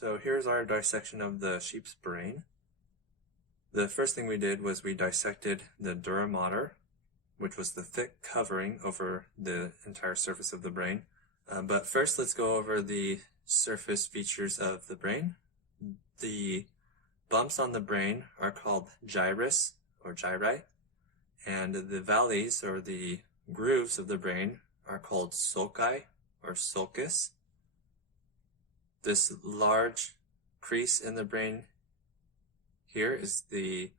So here's our dissection of the sheep's brain. The first thing we did was we dissected the dura mater, which was the thick covering over the entire surface of the brain. But first let's go over the surface features of the brain. The bumps on the brain are called gyrus or gyri, and the valleys or the grooves of the brain are called sulci or sulcus. This large crease in the brain here is the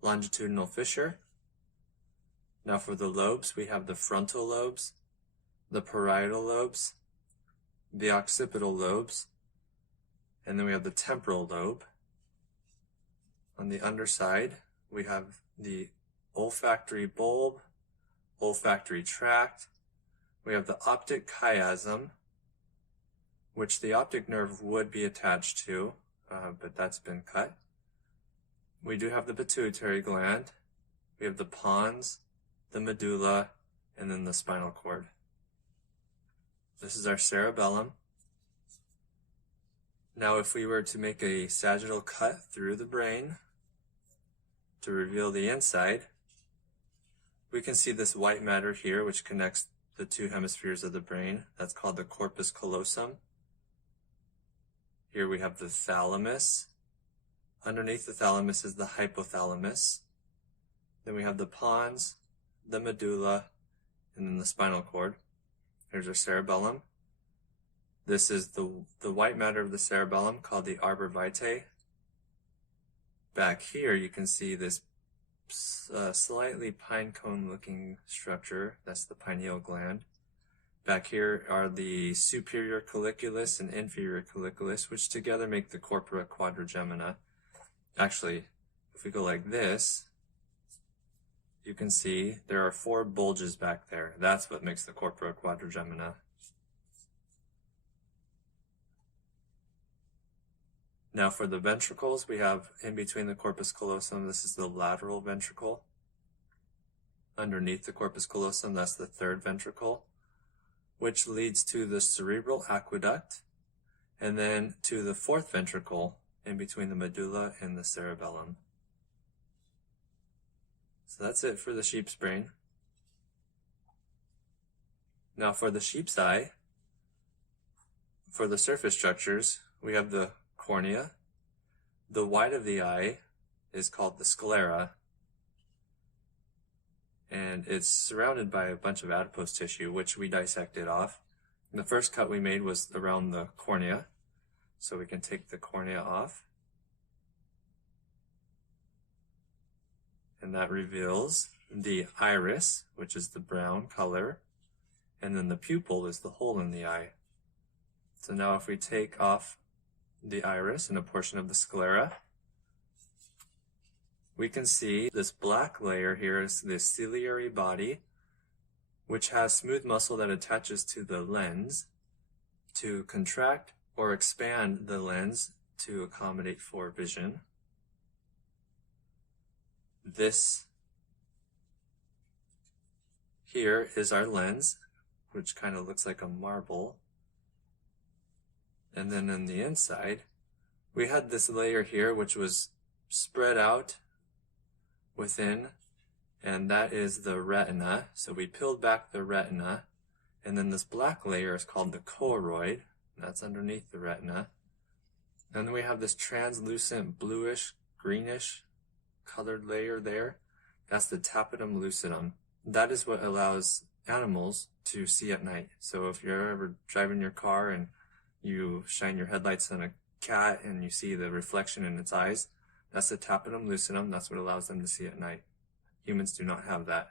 longitudinal fissure. Now for the lobes, we have the frontal lobes, the parietal lobes, the occipital lobes, and then we have the temporal lobe. On the underside, we have the olfactory bulb, olfactory tract. We have the optic chiasm, which the optic nerve would be attached to, but that's been cut. We do have the pituitary gland. We have the pons, the medulla, and then the spinal cord. This is our cerebellum. Now if we were to make a sagittal cut through the brain to reveal the inside, we can see this white matter here which connects the two hemispheres of the brain. That's called the corpus callosum. Here we have the thalamus. Underneath the thalamus is the hypothalamus. Then we have the pons, the medulla, and then the spinal cord. Here's our cerebellum. This is the white matter of the cerebellum called the arbor vitae. Back here you can see this slightly pine cone looking structure. That's the pineal gland. Back here are the superior colliculus and inferior colliculus, which together make the corpora quadrigemina. Actually, if we go like this, you can see there are 4 bulges back there. That's what makes the corpora quadrigemina. Now for the ventricles, we have in between the corpus callosum, this is the lateral ventricle. Underneath the corpus callosum, that's the 3rd ventricle, which leads to the cerebral aqueduct, and then to the 4th ventricle in between the medulla and the cerebellum. So that's it for the sheep's brain. Now for the sheep's eye, for the surface structures, we have the cornea. The white of the eye is called the sclera, and it's surrounded by a bunch of adipose tissue, which we dissected off. And the first cut we made was around the cornea, so we can take the cornea off. And that reveals the iris, which is the brown color, and then the pupil is the hole in the eye. So now if we take off the iris and a portion of the sclera, we can see this black layer here is the ciliary body, which has smooth muscle that attaches to the lens to contract or expand the lens to accommodate for vision. This here is our lens, which kind of looks like a marble. And then on the inside, we had this layer here which was spread out within, and that is the retina. So we peeled back the retina, and then this black layer is called the choroid. That's underneath the retina. And then we have this translucent bluish, greenish colored layer there. That's the tapetum lucidum. That is what allows animals to see at night. So if you're ever driving your car and you shine your headlights on a cat and you see the reflection in its eyes, that's the tapetum lucidum. That's what allows them to see at night. Humans do not have that.